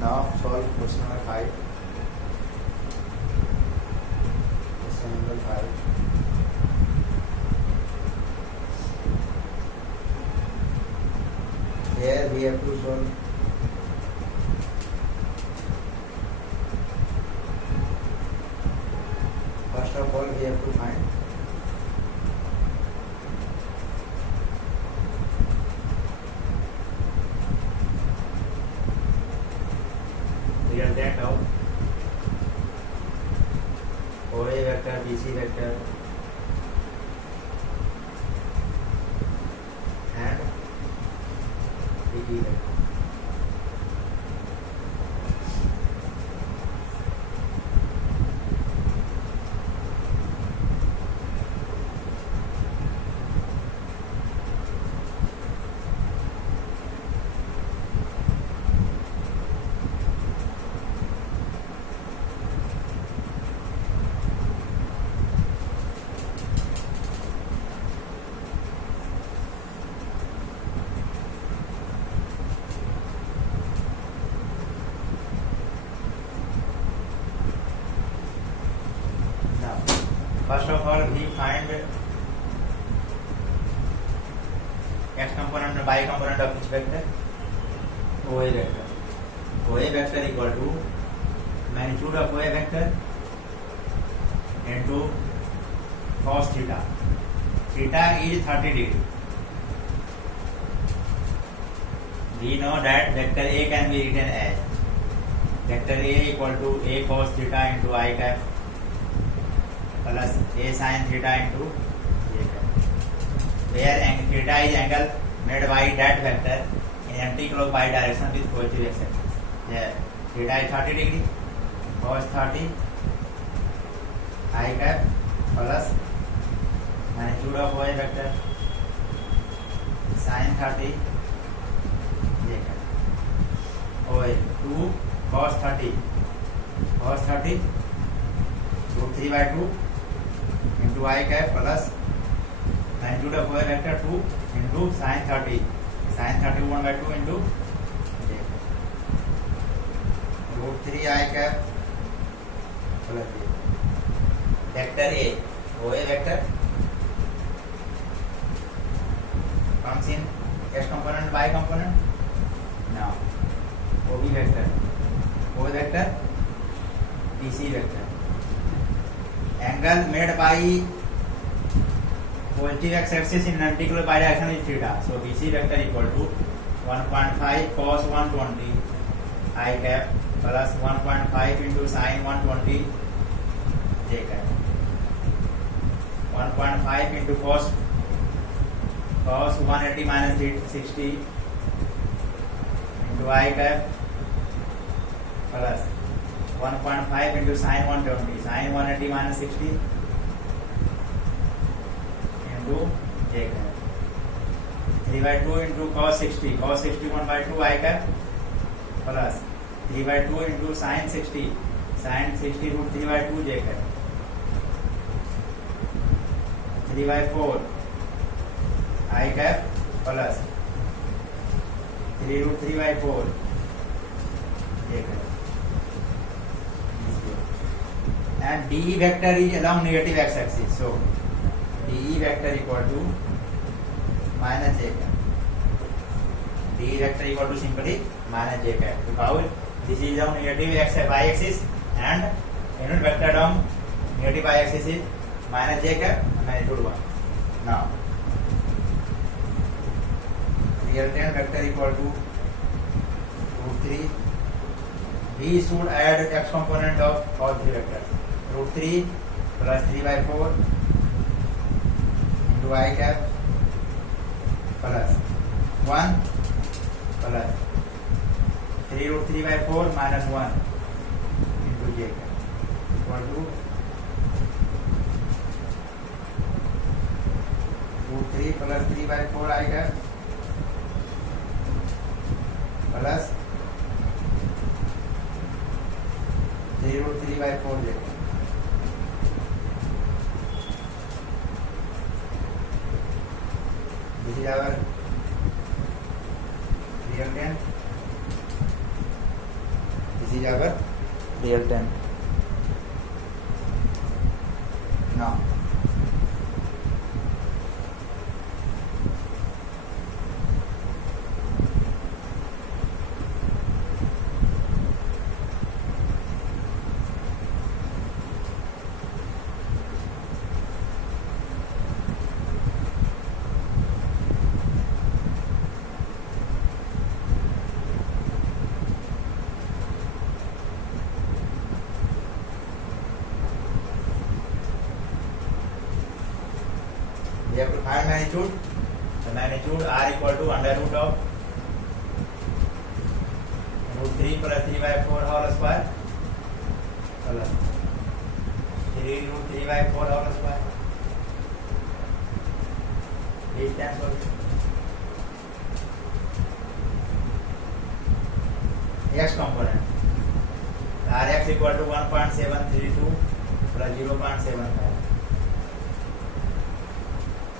Now solve question number 5. Question number 5. Here we have to solve first of all we have to find real that of OA vector, BC vector and DE vector. First of all, we find x component and y component of each vector. OA vector. OA vector equal to magnitude of OA vector into cos theta. Theta is 30 degree. We know that vector A can be written as vector A equal to A cos theta into I cap plus A sin theta into J cap, where theta is angle made by that vector in anti-clockwise direction with positive x-axis. Here theta is 30 degree, cos 30 I cap plus magnitude of OA vector sin 30 J cap. OA 2 cos 30 root 3 by 2 into I cap plus magnitude of OA vector 2 into sin 30 1 by 2 into J root 3 I cap plus J. Vector A, OA vector comes in x component, y component. Now OB vector, OA vector, BC vector. Angle made by positive x-axis in anti-clockwise direction is theta. So BC vector equal to 1.5 cos 120 I cap plus 1.5 into sin 120 J cap. 1.5 into cos 180 minus 60 into I cap plus 1.5 into sin 120 sin 180 minus 60 into J cap. 3 by 2 into cos 60 1 by 2 I cap plus 3 by 2 into sin 60 root 3 by 2 J cap. 3 by 4 I cap plus 3 root 3 by 4 J cap. And DE vector is along negative x-axis. So DE vector equal to minus J cap. DE vector equal to simply minus J cap. Because this is on negative y-axis and unit vector on negative y-axis is minus J cap and magnitude 1. Now resultant vector equal to root 3. We should add x component of all three vectors. Root 3 plus 3 by 4 into I cap plus 1 plus 3 root 3 by 4 minus 1 into J cap equal to root 3 plus 3 by 4 I cap plus 3 root 3 by 4 J cap. This is our real This is our resultant. Now we have to find magnitude. The magnitude R equal to under root of root 3 plus 3 by 4 whole square plus 3 root 3 by 4 whole square. This stands for x component. Rx equal to 1.732 plus 0.75.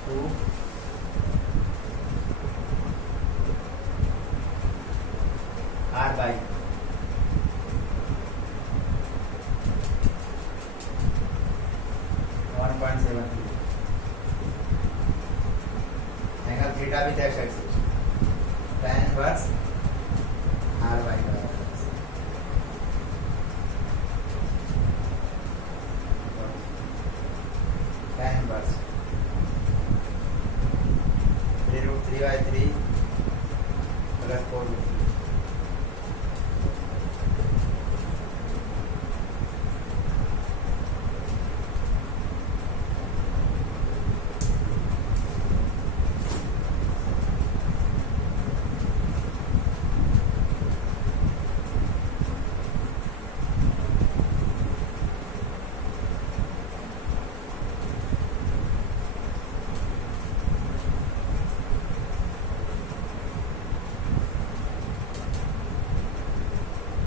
2 R by 1.73. Angle theta with x axis. Tan inverse R by y. Tan inverse 3 root 3 by 3 plus 4 root 3.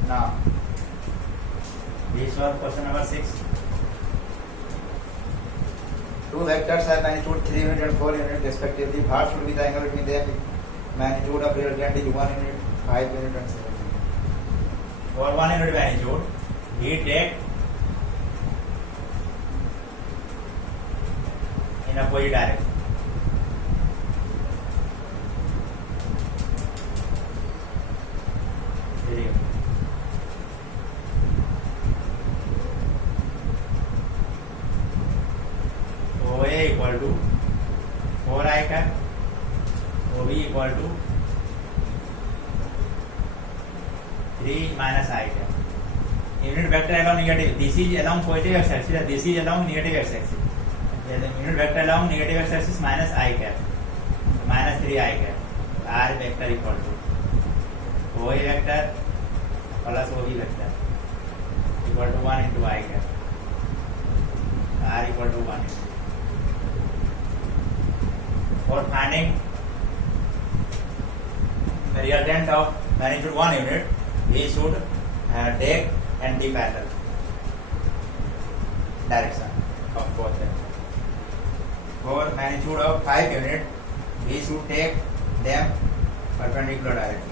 Now, we solve question number 6. Two vectors have magnitude 3 unit and 4 unit respectively. What should be the angle between them? Magnitude of resultant is 1 unit, 5 unit and 7 unit. For 1 unit magnitude, we take in opposite direction. Very good. OA equal to 4I cap, OB equal to 3 minus I cap. Unit vector along negative. This is along positive x axis. This is along negative x axis. The unit vector along negative x axis minus I cap, minus 3I cap. R vector equal to OA vector plus OB vector equal to 1 into I cap. R equal to 1 into. For finding the resultant of magnitude 1 unit, we should take anti-parallel direction of both them. For magnitude of 5 unit, we should take them perpendicular direction.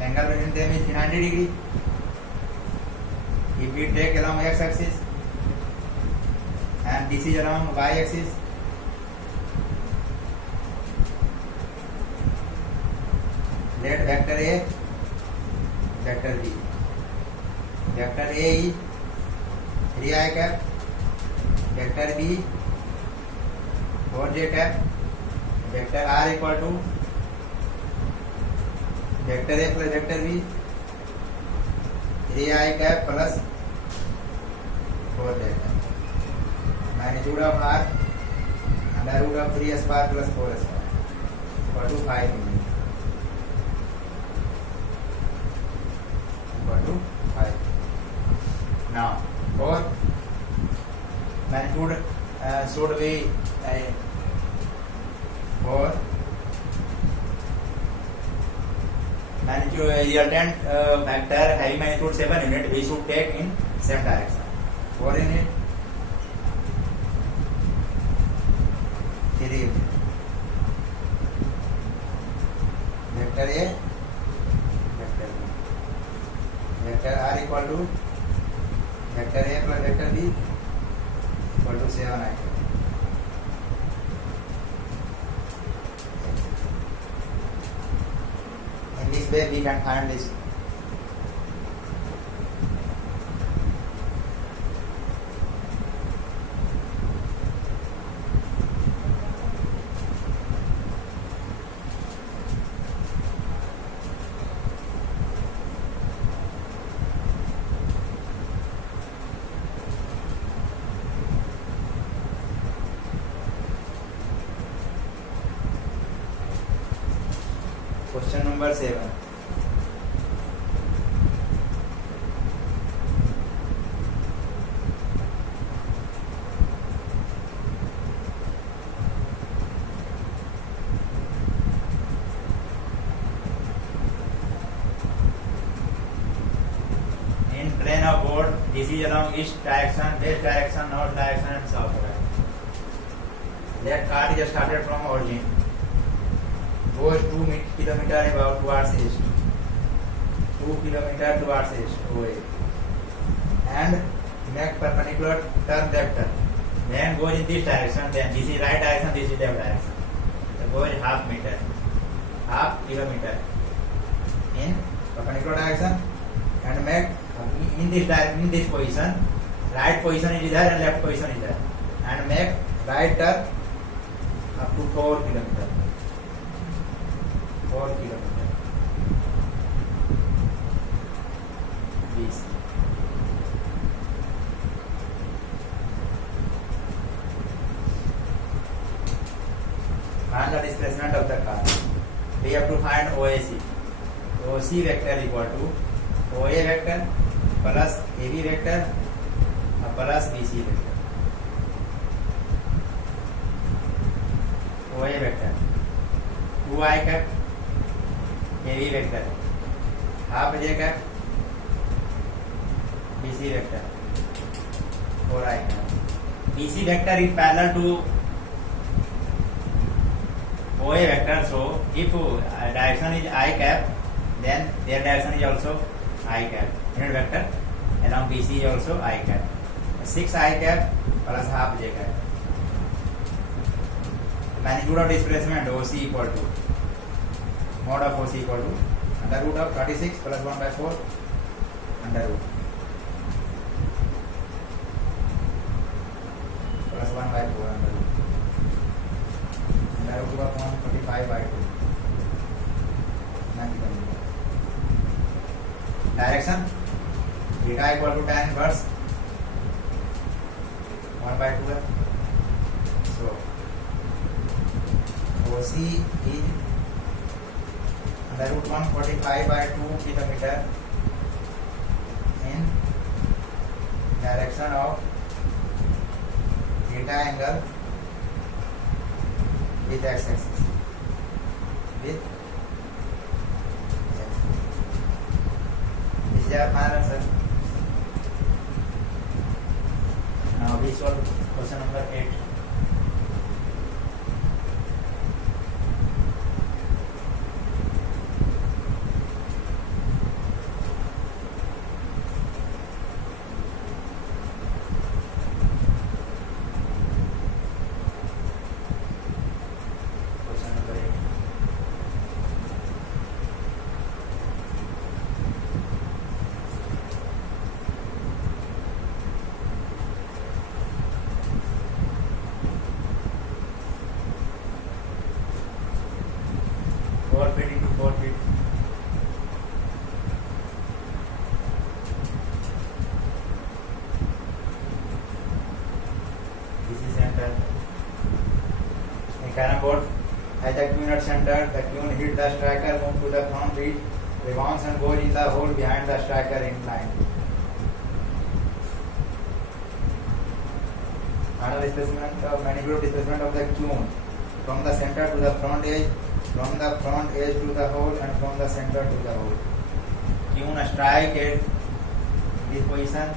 Angle between them is 90 degree. If we take along x axis and this is along y axis, let vector A, vector B. Vector A is 3I cap, vector B 4j cap, vector R equal to vector A plus vector B 3I cap plus 4j cap. Magnitude of R under root of 3 square plus 4 square equal to 5 unit. Equal to 5. Now, for magnitude should be for magnitude resultant vector having magnitude 7 unit, we should take in same direction. 4 unit, 3 unit. vector A, vector B. Vector R equal to vector A plus vector B equal to 7 I. In this way we can find this. Question number 7. In plane of board, this is along east direction, west direction, north direction, and south direction. That card is started from origin. Goes 2 kilometer about towards east, 2 kilometer towards east, OA, and make perpendicular turn left turn. Then goes in this direction. Then this is right direction, this is left direction. So goes half kilometer in perpendicular direction, and make in this position. Right position is there and left position is there, and make right turn up to 4 kilometer. 4 kilometer. BC. Find the displacement of the car. We have to find OAC. OC vector equal to OA vector plus AB vector plus BC vector. OA vector 2I cap, AB vector half J cap, BC vector 4I cap. BC vector is parallel to OA vector, so if direction is I cap, then their direction is also I cap. Unit vector along BC is also I cap. 6I cap plus half J cap. Magnitude of displacement OC equal to mod of OC equal to under root of 36 plus 1 by 4 under root plus 1 by 4 under root of 145 by 2. Direction theta equal to tan inverse 1 by 2. So OC is under root 145 by 2 kilometer in direction of theta angle with x axis. With this is our final answer. Now we solve question number 8. Cannon board at the Q at center, the Q hit the striker, move to the front reach, rebounds and goes in the hole behind the striker incline. Final displacement of magnitude displacement of the Q from the center to the front edge, from the front edge to the hole, and from the center to the hole. Q strike at this position.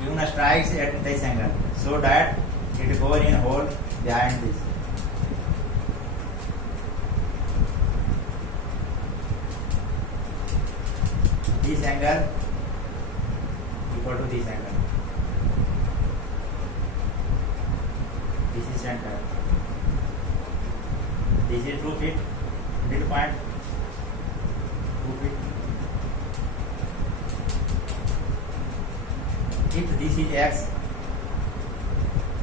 Q strikes at this angle so that it goes in hole behind this. this angle equal to this angle. This is center. This is 2 feet. Midpoint 2 feet. If this is x,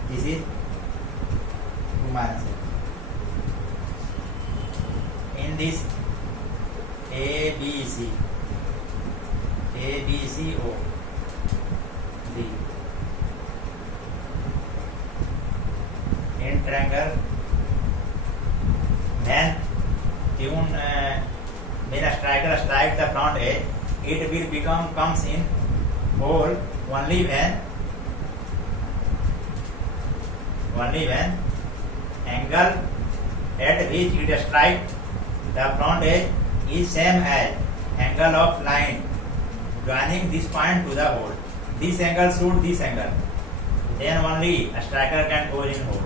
this is 2 minus x. In this ABC, ABCO, D. In triangle, when a striker strikes the front edge, it will comes in hole only when angle at which it strikes the front edge is same as angle of line joining this point to the hole. This angle suit this angle, then only a striker can go in hole.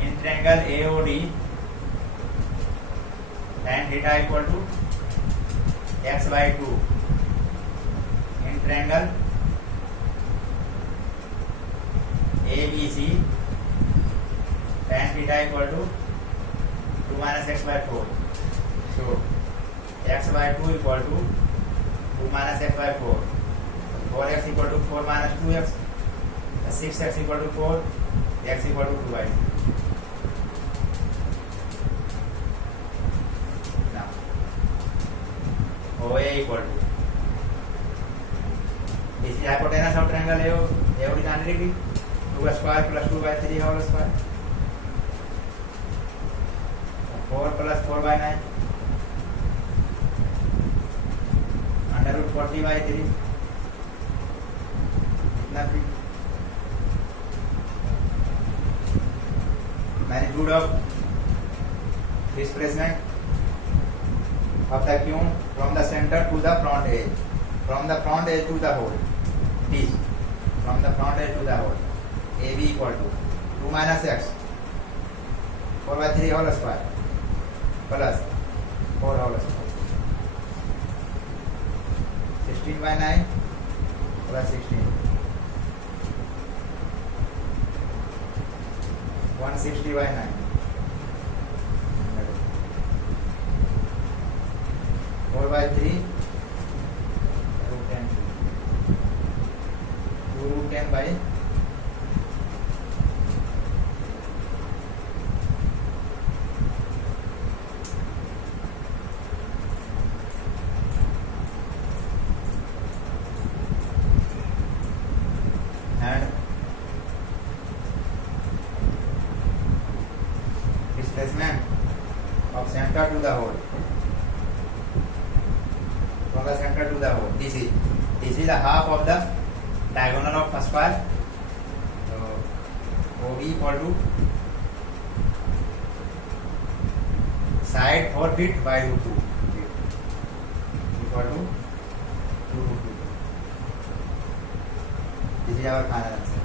In triangle AOD, tan theta equal to x by 2. In triangle ABC, tan theta equal to 2 minus x by 4. So x by 2 equal to 2 minus x by 4. 4x equal to 4 minus 2x. 6x equal to 4. X equal to 2 by 2. Now OA equal to, this is hypotenuse of triangle AOD quantity 2 square plus 2 by 3 whole square. 4 plus 4 by 9 under root 40 by 3 कितना fit. Magnitude of displacement of the cone from the center to the front edge, from the front edge to the hole. This from the front edge to the hole. AB equal to 2 minus x 4 by 3 whole square plus 4 whole square. 16 by 9 plus 16. 160 by 9. 4 by 3 root 10. 2 root 10 by and displacement of center to the hole, from the center to the hole. This is the half of the diagonal of first part. So OB equal to side 4 feet by root 2 equal to 2 root 2. This is our final answer.